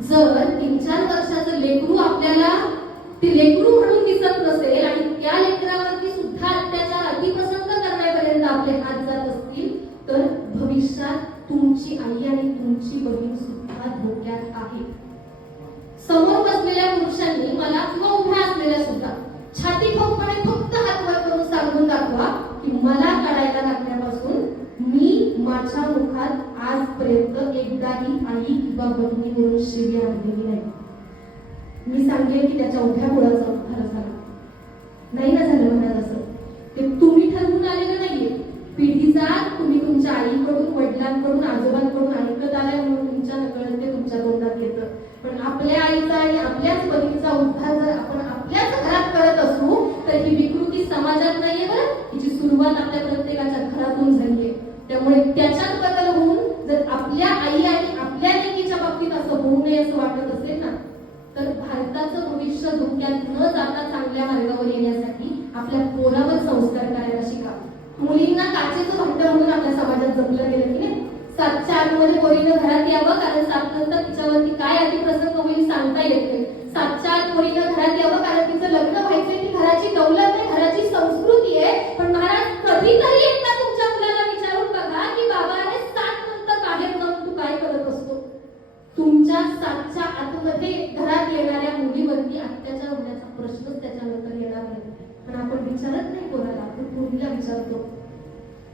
जर तीन चार वर्षाचं लेकरू आपल्याला ते लेकरू म्हणून दिसत नसेल आणि त्या लेकरावरती सुद्धा अत्याचार अतिपसंत करण्यापर्यंत आपले हात जात असतील तर भविष्यात तुमची आई आणि तुमची बहीण सुद्धा धोक्यात आहे समोर बसलेल्या पुरुषांनी मला किंवा उभ्या असलेल्या सुद्धा छाती ठोकपणे फक्त हात वर करून सांगून दाखवा की मला काढायला लागले माझ्या मुखात आजपर्यंत एकदाही आई किंवा बहिणी म्हणून शिवी आणलेली नाही. मी सांगेन की त्याच्या उभ्या मुलाचा उद्धार झाला नाही ना झालं म्हणत असं ते तुम्ही ठरवून आलेलं नाहीये. पिढीचा तुम्ही तुमच्या आईकडून वडिलांकडून आजोबांकडून ऐकत आलाय म्हणून तुमच्या नकळत ते तुमच्या तोंडात येतं. पण आपल्या आईचा आणि आपल्याच बहिणीचा उद्धार जर आपण आपल्याच घरात करत असू तर ही विकृती समाजात नाहीये बरं. हिची सुरुवात आपल्या प्रत्येकाच्या घरातून झाली त्यामुळे त्याच्यात बदल होऊन जर आपल्या आई आणि आपल्या लेकीच्या बाबतीत असं होऊ नये असं वाटत असेल ना तर भारताचं भविष्य धोक्यात न आपल्या चांगल्या मार्गावर येण्यासाठी आपल्या पोरावर संस्कार करायला शिका मुलींना काचेचं भांड म्हणून आपल्या समाजात जपलं गेलं की नाही? सातच्या आतमध्ये पोरीनं घरात यावं कारण सात नंतर तिच्यावरती काय अतिप्रसंग होईल सांगता येत नाही. सातच्या आत पोरीनं घरात यावं कारण तिचं लग्न व्हायचंय ती घराची दौलत नाही घराची संस्कृती आहे. पण महाराज कधीतरी एकदा तुमच्या मुलाला विचारून बघा की बाबा अरे सात नंतर बाहेर जाऊन तू काय करत असतो? तुमच्या सातच्या आतमध्ये घरात येणं मुलीवरती अत्याचार होण्याचा प्रश्नच त्याच्यानंतर येणार नाही पण आपण विचारत नाही कोणाला आपण मुलीला विचारतो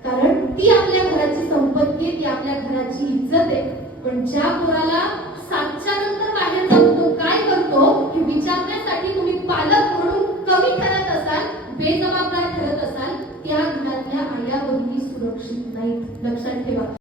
कारण ती आपल्या घराची संपत्ती आहे ती आपल्या घराची इज्जत आहे. पण ज्या कोणाला सातच्या नंतर बाहेर जाऊन तो काय करतो हे विचारण्यासाठी तुम्ही पालक म्हणून कमी ठरत असाल बेजबाबदार ठरत असाल त्या घरातल्या आया बहिणी सुरक्षित नाहीत लक्षात ठेवा.